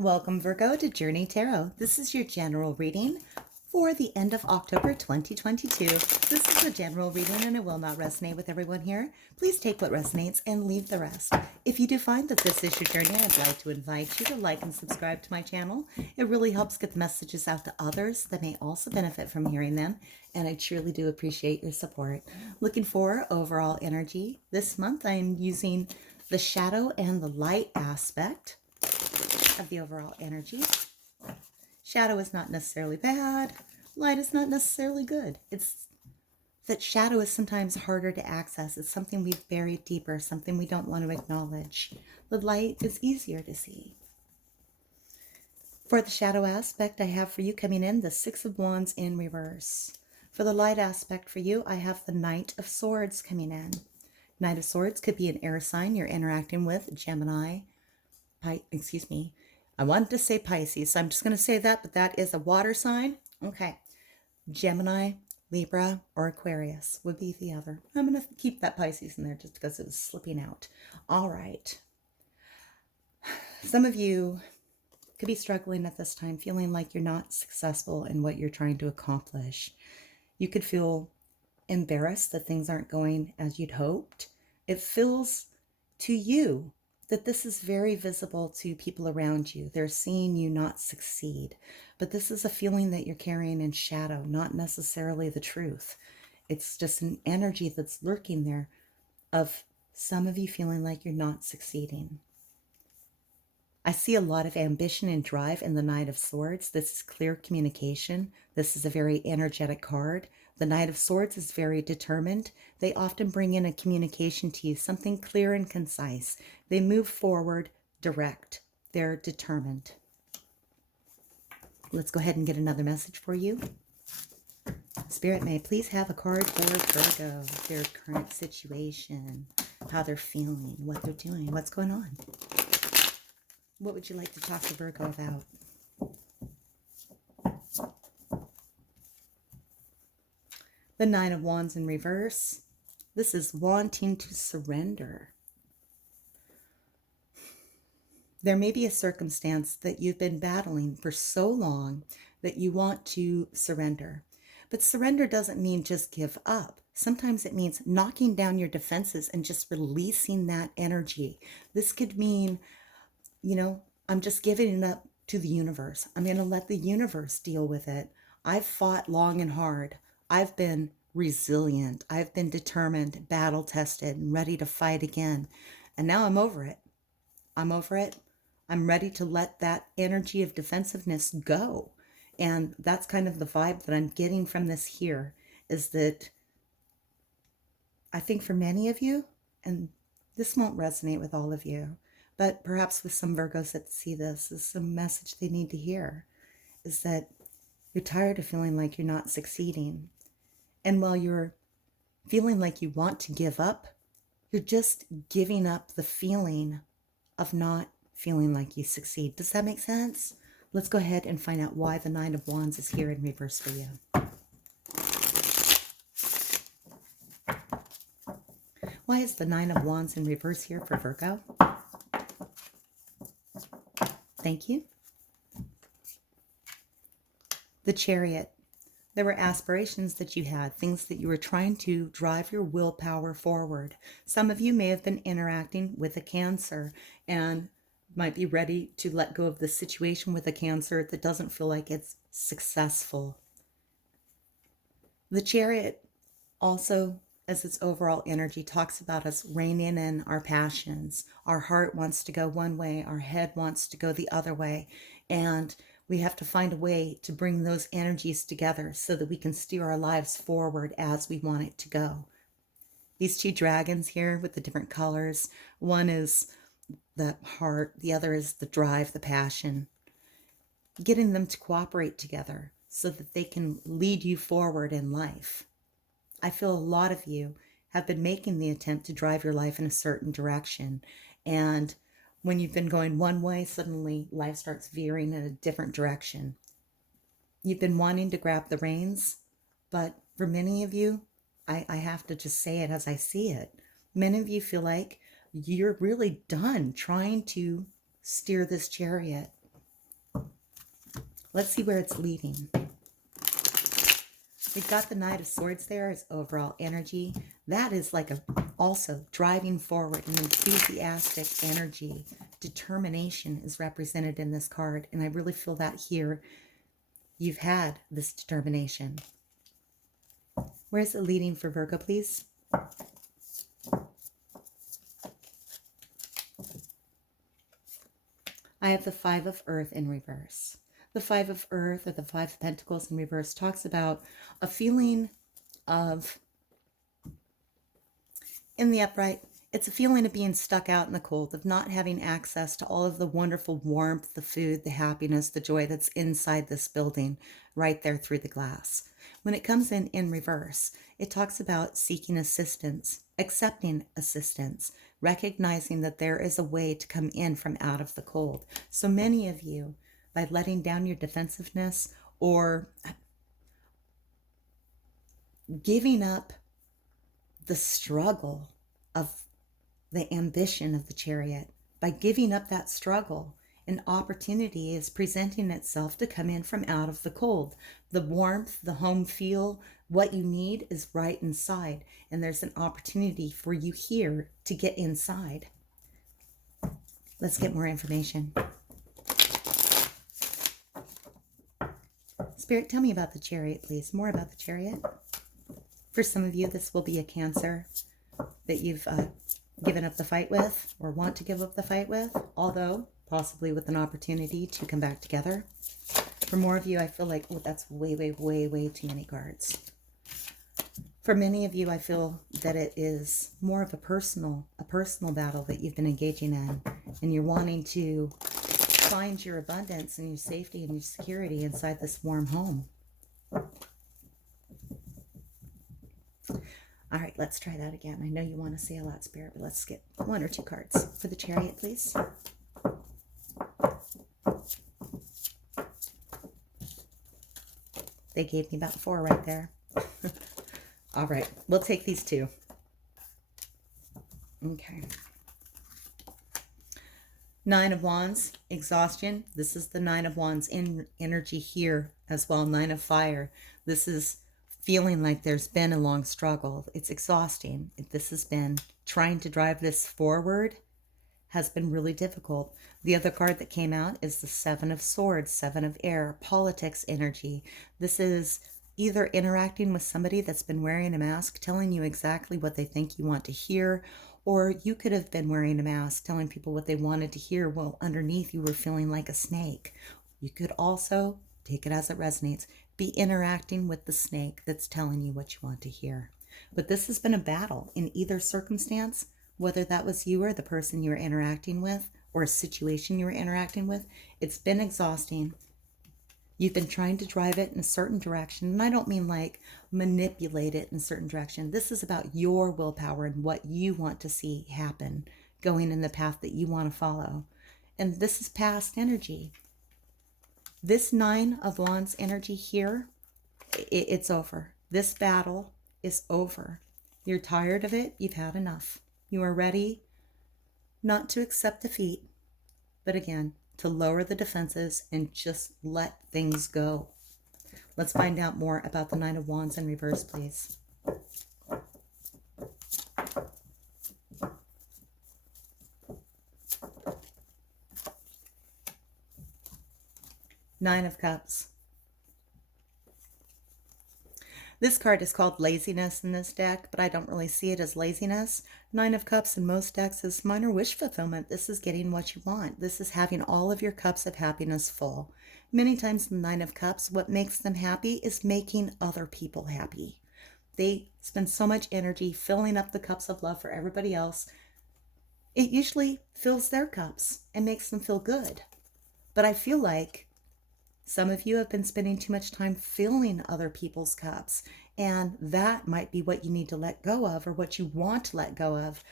Welcome, Virgo, to Journey Tarot. This is your general reading for the end of October 2022. This is a general reading and it will not resonate with everyone here. Please take what resonates and leave the rest. If you do find that this is your journey, I'd like to invite you to like and subscribe to my channel. It really helps get the messages out to others that may also benefit from hearing them, and I truly do appreciate your support. Looking for overall energy. This month I'm using the shadow and the light aspect of the overall energy. Shadow is not necessarily bad. Light is not necessarily good. It's that shadow is sometimes harder to access. It's something we've buried deeper, something we don't want to acknowledge. The light is easier to see. For the shadow aspect, I have for you coming in the Six of Wands in reverse. For the light aspect for you, I have the Knight of Swords coming in. Knight of Swords could be an air sign you're interacting with, Gemini, I wanted to say Pisces, so I'm just going to say that, but that is a water sign. Okay. Gemini, Libra, or Aquarius would be the other. I'm going to keep that Pisces in there just because it was slipping out. All right. Some of you could be struggling at this time, feeling like you're not successful in what you're trying to accomplish. You could feel embarrassed that things aren't going as you'd hoped. It feels to you that this is very visible to people around you. They're seeing you not succeed. But this is a feeling that you're carrying in shadow, not necessarily the truth. It's just an energy that's lurking there of some of you feeling like you're not succeeding. I see a lot of ambition and drive in the Knight of Swords. This is clear communication. This is a very energetic card. The Knight of Swords is very determined. They often bring in a communication to you, something clear and concise. They move forward direct. They're determined. Let's go ahead and get another message for you. Spirit, may I please have a card for Virgo, their current situation, how they're feeling, what they're doing, what's going on. What would you like to talk to Virgo about? The Nine of Wands in reverse. This is wanting to surrender. There may be a circumstance that you've been battling for so long that you want to surrender. But surrender doesn't mean just give up. Sometimes it means knocking down your defenses and just releasing that energy. This could mean, I'm just giving it up to the universe. I'm going to let the universe deal with it. I've fought long and hard. I've been resilient. I've been determined, battle tested, and ready to fight again. And now I'm over it. I'm over it. I'm ready to let that energy of defensiveness go. And that's kind of the vibe that I'm getting from this here, is that I think for many of you, and this won't resonate with all of you, but perhaps with some Virgos that see this is some message they need to hear, is that you're tired of feeling like you're not succeeding. And while you're feeling like you want to give up, you're just giving up the feeling of not feeling like you succeed. Does that make sense? Let's go ahead and find out why the Nine of Wands is here in reverse for you. Why is the Nine of Wands in reverse here for Virgo? Thank you. The Chariot. There were aspirations that you had, things that you were trying to drive your willpower forward. Some of you may have been interacting with a Cancer and might be ready to let go of the situation with a Cancer that doesn't feel like it's successful. The Chariot also, as its overall energy, talks about us reining in our passions. Our heart wants to go one way, our head wants to go the other way, and we have to find a way to bring those energies together so that we can steer our lives forward as we want it to go. These two dragons here with the different colors, one is the heart, the other is the drive, the passion. Getting them to cooperate together so that they can lead you forward in life. I feel a lot of you have been making the attempt to drive your life in a certain direction, and when you've been going one way, suddenly life starts veering in a different direction. You've been wanting to grab the reins, but for many of you, I have to just say it as I see it. Many of you feel like you're really done trying to steer this chariot. Let's see where it's leading. We've got the Knight of Swords there as overall energy. That is like also driving forward, an enthusiastic energy. Determination is represented in this card, and I really feel that here. You've had this determination. Where is it leading for Virgo, please? I have the Five of Earth in reverse. The Five of Earth, or the Five of Pentacles in reverse, talks about a feeling of, in the upright, it's a feeling of being stuck out in the cold, of not having access to all of the wonderful warmth, the food, the happiness, the joy that's inside this building, right there through the glass. When it comes in reverse, it talks about seeking assistance, accepting assistance, recognizing that there is a way to come in from out of the cold. So many of you, by letting down your defensiveness or giving up the struggle of the ambition of the Chariot, by giving up that struggle, an opportunity is presenting itself to come in from out of the cold. The warmth, the home feel, what you need is right inside, and there's an opportunity for you here to get inside. Let's get more information. Spirit, tell me about the Chariot, please. More about the Chariot. For some of you, this will be a Cancer that you've given up the fight with, or want to give up the fight with, although possibly with an opportunity to come back together. For more of you, I feel like, oh, that's way, way, way, way too many cards. For many of you, I feel that it is more of a personal battle that you've been engaging in, and you're wanting to find your abundance and your safety and your security inside this warm home. All right, let's try that again. I know you want to say a lot, Spirit, but let's get one or two cards for the Chariot, please. They gave me about 4 right there. All right, we'll take these 2. Okay. 9 of Wands, exhaustion. This is the 9 of Wands in energy here as well. 9 of Fire. This is feeling like there's been a long struggle. It's exhausting. This has been trying to drive this forward, has been really difficult. The other card that came out is the 7 of Swords, 7 of Air, politics energy. This is either interacting with somebody that's been wearing a mask, telling you exactly what they think you want to hear, or you could have been wearing a mask, telling people what they wanted to hear, while underneath you were feeling like a snake. You could also, take it as it resonates, be interacting with the snake that's telling you what you want to hear. But this has been a battle in either circumstance, whether that was you or the person you were interacting with, or a situation you were interacting with. It's been exhausting. You've been trying to drive it in a certain direction, and I don't mean like manipulate it in a certain direction. This is about your willpower and what you want to see happen, going in the path that you want to follow. And this is past energy. This 9 of Wands energy here, it's over. This battle is over. You're tired of it. You've had enough. You are ready not to accept defeat, but again, to lower the defenses and just let things go. Let's find out more about the 9 of Wands in reverse, please. Nine of Cups. This card is called laziness in this deck, but I don't really see it as laziness. 9 of Cups in most decks is minor wish fulfillment. This is getting what you want. This is having all of your cups of happiness full. Many times the 9 of Cups, what makes them happy is making other people happy. They spend so much energy filling up the cups of love for everybody else. It usually fills their cups and makes them feel good. But I feel like some of you have been spending too much time filling other people's cups, and that might be what you need to let go of, or what you want to let go of,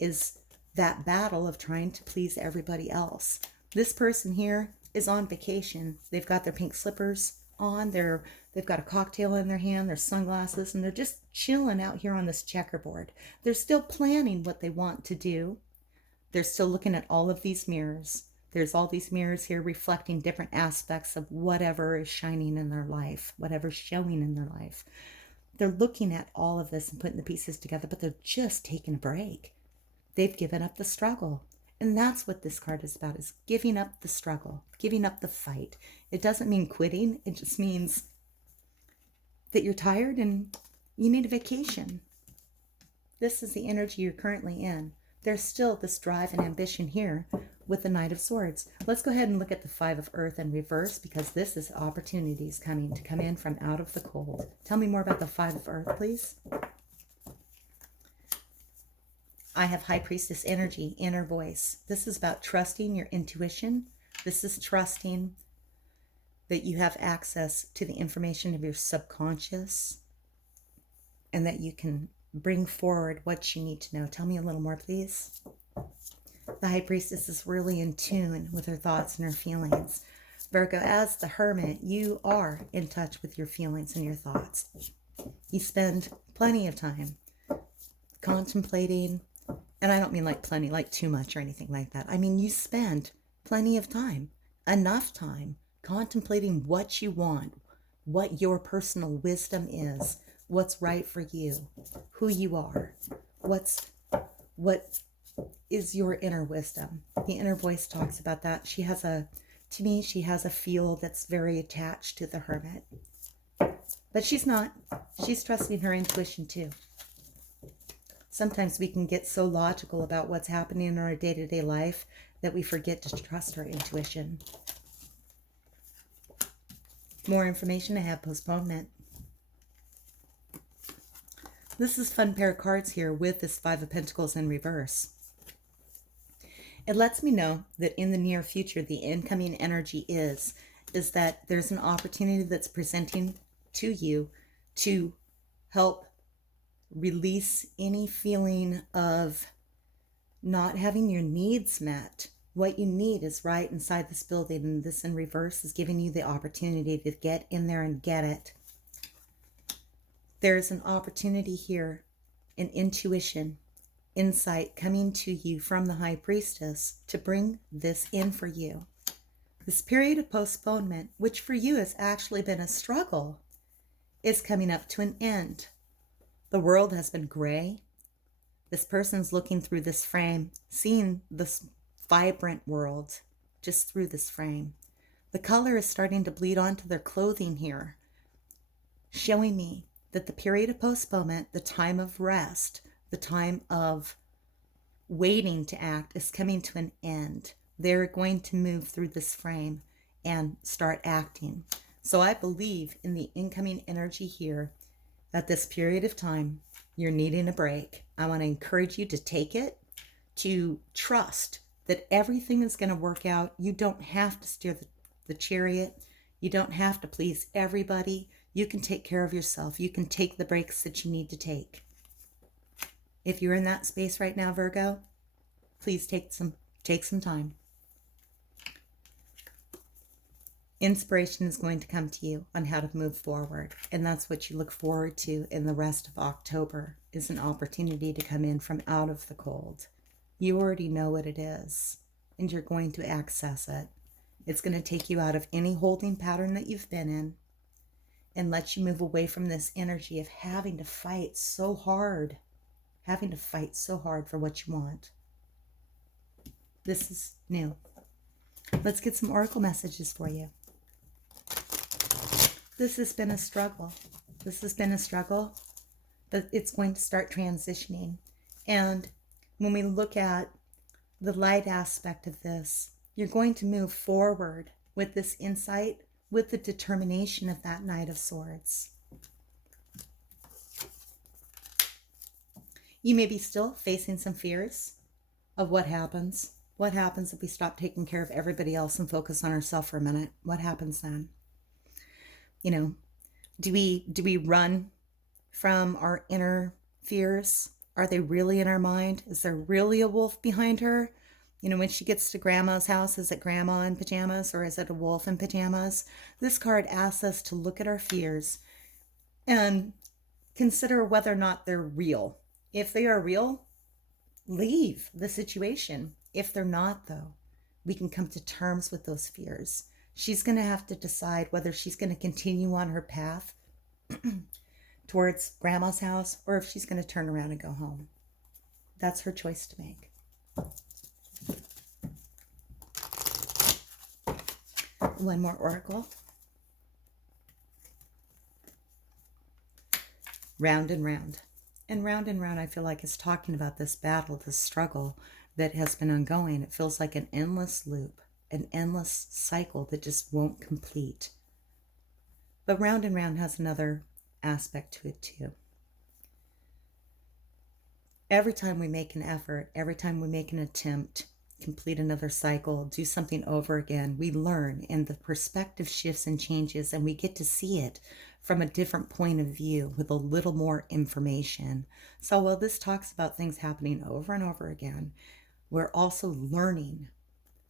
is that battle of trying to please everybody else. This person here is on vacation. They've got their pink slippers on, they've got a cocktail in their hand, their sunglasses, and they're just chilling out here on this checkerboard. They're still planning what they want to do. They're still looking at all of these mirrors. There's all these mirrors here reflecting different aspects of whatever is shining in their life, whatever's showing in their life. They're looking at all of this and putting the pieces together, but they're just taking a break. They've given up the struggle. And that's what this card is about, is giving up the struggle, giving up the fight. It doesn't mean quitting. It just means that you're tired and you need a vacation. This is the energy you're currently in. There's still this drive and ambition here with the Knight of Swords. Let's go ahead and look at the Five of Earth in reverse, because this is opportunities coming to come in from out of the cold. Tell me more about the Five of Earth, please. I have High Priestess energy, inner voice. This is about trusting your intuition. This is trusting that you have access to the information of your subconscious and that you can bring forward what you need to know. Tell me a little more, please. The High Priestess is really in tune with her thoughts and her feelings. Virgo, as the Hermit, you are in touch with your feelings and your thoughts. You spend plenty of time contemplating, and I don't mean like plenty, like too much or anything like that. I mean, you spend plenty of time, enough time, contemplating what you want, what your personal wisdom is, what's right for you, who you are, what is your inner wisdom. The inner voice talks about that. She has a field that's very attached to the Hermit. But she's not. She's trusting her intuition too. Sometimes we can get so logical about what's happening in our day-to-day life that we forget to trust our intuition. More information, I have postponement. This is a fun pair of cards here with this Five of Pentacles in reverse. It lets me know that in the near future, the incoming energy is that there's an opportunity that's presenting to you to help release any feeling of not having your needs met. What you need is right inside this building, and this in reverse is giving you the opportunity to get in there and get it. There's an opportunity here, an intuition, insight coming to you from the High Priestess to bring this in for you. This period of postponement, which for you has actually been a struggle, is coming up to an end. The world has been gray. This person's looking through this frame, seeing this vibrant world just through this frame. The color is starting to bleed onto their clothing here, showing me that the period of postponement, the time of rest, the time of waiting to act is coming to an end. They're going to move through this frame and start acting. So I believe in the incoming energy here. At this period of time, you're needing a break. I want to encourage you to take it, to trust that everything is going to work out. You don't have to steer the chariot. You don't have to please everybody. You can take care of yourself. You can take the breaks that you need to take. If you're in that space right now, Virgo, please take some time. Inspiration is going to come to you on how to move forward. And that's what you look forward to in the rest of October, is an opportunity to come in from out of the cold. You already know what it is, and you're going to access it. It's going to take you out of any holding pattern that you've been in and let you move away from this energy of having to fight so hard for what you want. This is new. Let's get some oracle messages for you. This has been a struggle. But it's going to start transitioning. And when we look at the light aspect of this, you're going to move forward with this insight, with the determination of that Knight of Swords. You may be still facing some fears of what happens. What happens if we stop taking care of everybody else and focus on ourselves for a minute? What happens then? Do we run from our inner fears? Are they really in our mind? Is there really a wolf behind her? When she gets to grandma's house, is it grandma in pajamas or is it a wolf in pajamas? This card asks us to look at our fears and consider whether or not they're real. If they are real, leave the situation. If they're not, though, we can come to terms with those fears. She's going to have to decide whether she's going to continue on her path towards grandma's house or if she's going to turn around and go home. That's her choice to make. One more oracle. Round and round. And round, I feel like is talking about this battle, this struggle that has been ongoing. It feels like an endless loop, an endless cycle that just won't complete. But round and round has another aspect to it too. Every time we make an effort, every time we make an attempt, complete another cycle, do something over again, we learn and the perspective shifts and changes, and we get to see it from a different point of view with a little more information. So while this talks about things happening over and over again, we're also learning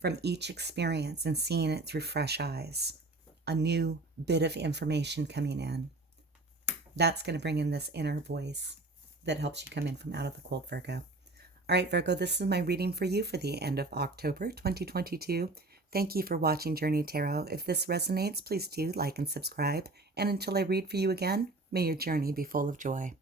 from each experience and seeing it through fresh eyes, a new bit of information coming in. That's going to bring in this inner voice that helps you come in from out of the cold, Virgo. All right, Virgo, this is my reading for you for the end of October 2022. Thank you for watching Journey Tarot. If this resonates, please do like and subscribe. And until I read for you again, may your journey be full of joy.